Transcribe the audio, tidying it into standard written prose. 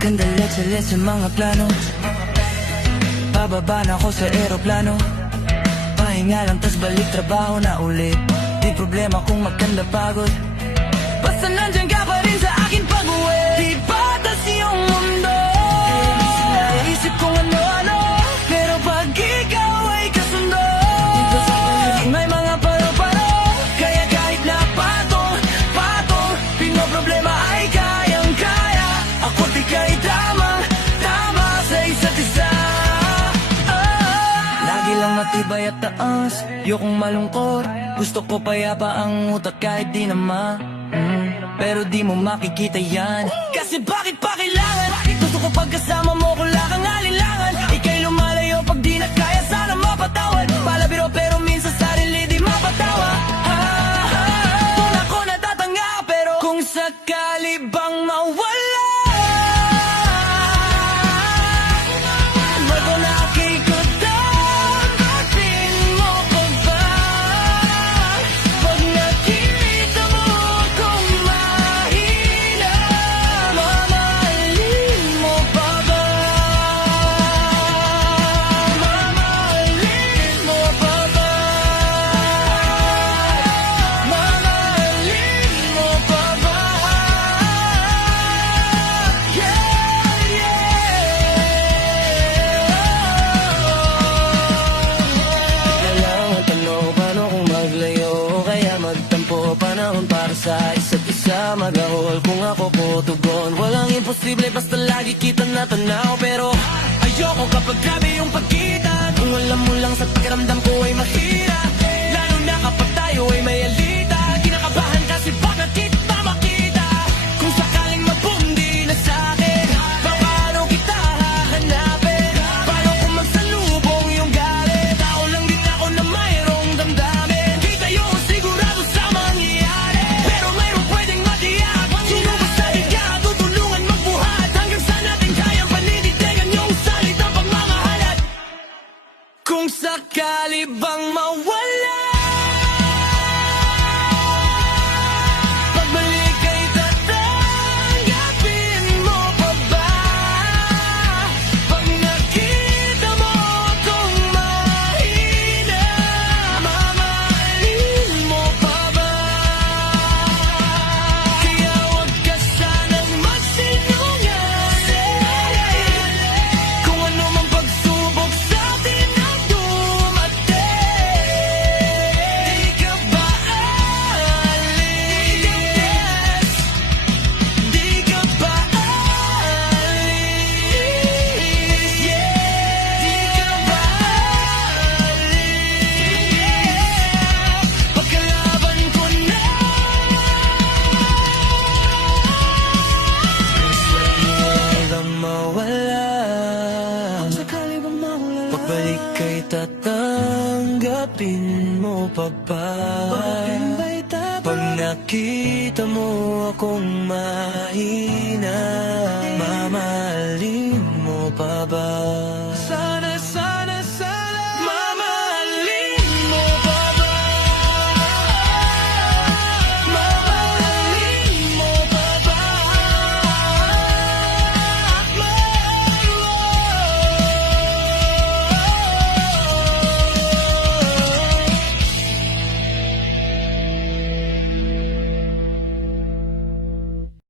Ganda let's sa mga plano. Bababa na ako sa eroplano. Pahinga lang tas balik trabaho na ulit. Di problema kung maganda pagod. Basta nandyan ka pa rin sa akin pag-uwi. Di batas yung mundo. Minsan naisip kung ano-ano, pero pag ikaw ay kasundo, dito sa paligid may mga paro-paro. Kaya kahit na patong pinoproblema ay kayang-kaya. Ako't ika'y tama sa isa't isa. Lagi lang matibay at taas, yokong malungkot. Gusto ko payapa ang utak kahit di naman. Pero di mo makikita yan. Kasi bakit pa kailangan? Gusto ko pagkasama mo wala kang alinlangan. Ika'y lumalayo pag di na kaya, sana mapatawad. Palabiro pero minsan sarili di mapatawa. Kung ako natatanga, pero kung sakali bang mawala, bago nakikot tanggapin mo pa ba? Pag nakita mo akong mahina, mamahalin mo pa ba? Mamahalin mo pa ba? Mamahalin mo pa ba? Kailangan tanong paano kung maglayo, kaya magtampo panahon para sa isa't isa. Magahol kung ako ko tugon, walang imposible basta lagi kita natanaw. Pero ayoko kapag grabe yung pagkita. Kung alam mo lang sa pakiramdam ko ay mahirap, lalo na kapag tayo ay may alita. Kinakabahan kasi baka kita makita. Kung sakaling mabundi na sa'kin, paano kita hahanapin? Paano kung magsalubong yung galit? Tao lang din ako na mayroong damdamin. Di tayo sigurado sa mangyayari, pero mayroong pwedeng matiyak. Sino ba sabi ka tutulungan magbuhat? Hanggang saan natin kayang paninitigan yung salitang pagmamahalat? Kung sakali bang mawala, pagbalik ay tatanggapin mo pa ba? Pag nakita mo akong mahina, mamahalin mo pa ba? Kaya huwag ka sanang magsinungaling. Kung ano mang pagsubok sa atin ang dumating, di ka ba aalis? Di ka ba aalis? Di ka ba aalis? Pagkalaban ko na, bang mawala? Kung sakali bang mawala, pagbalik kay tatanggapin mo pa ba? Pag nakita mo akong mahina, mamahalin mo pa ba?